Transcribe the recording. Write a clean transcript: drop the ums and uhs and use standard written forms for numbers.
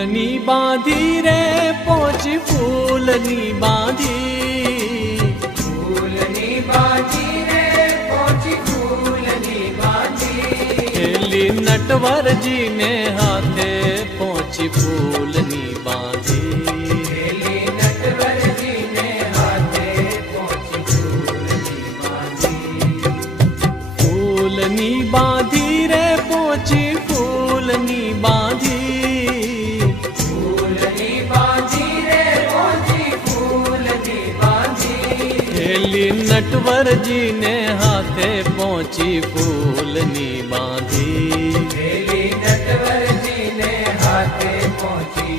फूलनी बांधी रे पोची फूलनी बांधी, फूलनी बांधी रे पोची फूलनी बांधी। खेली नटवर जी ने हाथे पोची फूलनी बांधी, खेली नटवर जी ने हाथे पोची फूलनी बांधी। फूलनी बांधी रे पोची फूलनी बांधी, फूलनी बांधी रे पोची फूलनी बांधी। खेली नटवर जी ने हाथे पोची फूलनी बांधी, खेली नटवर जी ने हाथे पोची